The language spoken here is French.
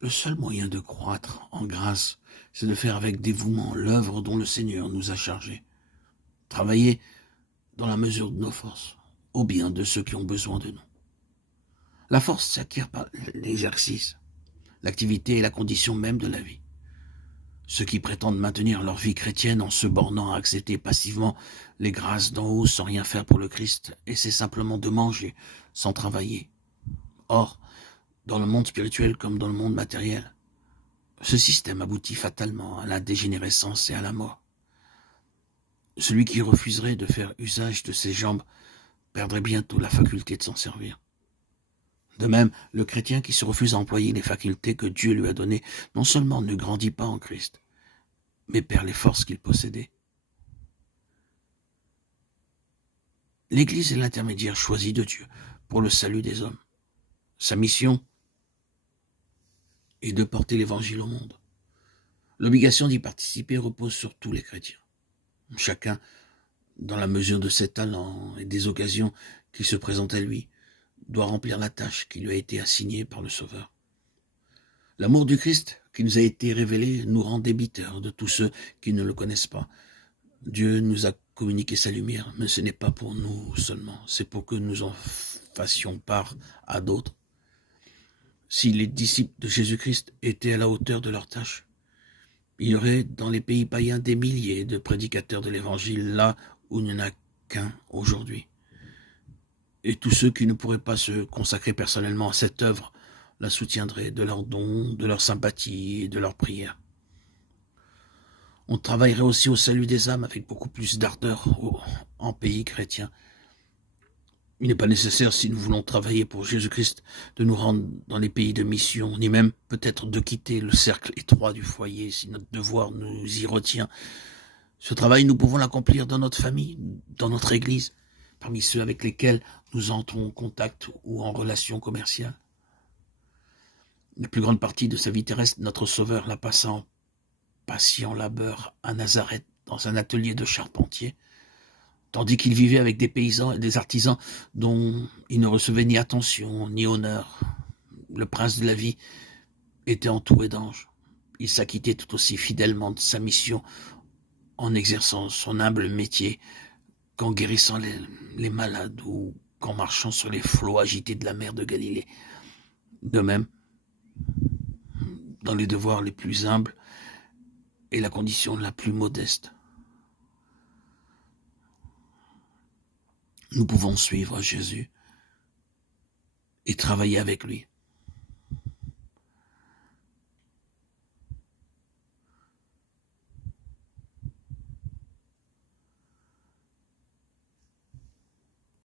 Le seul moyen de croître en grâce, c'est de faire avec dévouement l'œuvre dont le Seigneur nous a chargés. Travailler dans la mesure de nos forces, au bien de ceux qui ont besoin de nous. La force s'acquiert par l'exercice. L'activité est la condition même de la vie. Ceux qui prétendent maintenir leur vie chrétienne en se bornant à accepter passivement les grâces d'en haut sans rien faire pour le Christ, essaient simplement de manger sans travailler. Or, dans le monde spirituel comme dans le monde matériel, ce système aboutit fatalement à la dégénérescence et à la mort. Celui qui refuserait de faire usage de ses jambes perdrait bientôt la faculté de s'en servir. De même, le chrétien qui se refuse à employer les facultés que Dieu lui a données, non seulement ne grandit pas en Christ, mais perd les forces qu'il possédait. L'Église est l'intermédiaire choisi de Dieu pour le salut des hommes. Sa mission est de porter l'Évangile au monde. L'obligation d'y participer repose sur tous les chrétiens. Chacun, dans la mesure de ses talents et des occasions qui se présentent à lui, doit remplir la tâche qui lui a été assignée par le Sauveur. L'amour du Christ qui nous a été révélé nous rend débiteurs de tous ceux qui ne le connaissent pas. Dieu nous a communiqué sa lumière, mais ce n'est pas pour nous seulement, c'est pour que nous en fassions part à d'autres. Si les disciples de Jésus-Christ étaient à la hauteur de leur tâche, il y aurait dans les pays païens des milliers de prédicateurs de l'Évangile, là où il n'y en a qu'un aujourd'hui. Et tous ceux qui ne pourraient pas se consacrer personnellement à cette œuvre la soutiendraient de leurs dons, de leur sympathie et de leurs prières. On travaillerait aussi au salut des âmes avec beaucoup plus d'ardeur en pays chrétien. Il n'est pas nécessaire, si nous voulons travailler pour Jésus-Christ, de nous rendre dans les pays de mission, ni même peut-être de quitter le cercle étroit du foyer, si notre devoir nous y retient. Ce travail, nous pouvons l'accomplir dans notre famille, dans notre église, parmi ceux avec lesquels nous entrons en contact ou en relation commerciale. La plus grande partie de sa vie terrestre, notre Sauveur la passa en patient labeur à Nazareth, dans un atelier de charpentier, tandis qu'il vivait avec des paysans et des artisans dont il ne recevait ni attention ni honneur. Le prince de la vie était entouré d'anges. Il s'acquittait tout aussi fidèlement de sa mission en exerçant son humble métier qu'en guérissant les malades ou qu'en marchant sur les flots agités de la mer de Galilée. De même, dans les devoirs les plus humbles et la condition la plus modeste, nous pouvons suivre Jésus et travailler avec lui.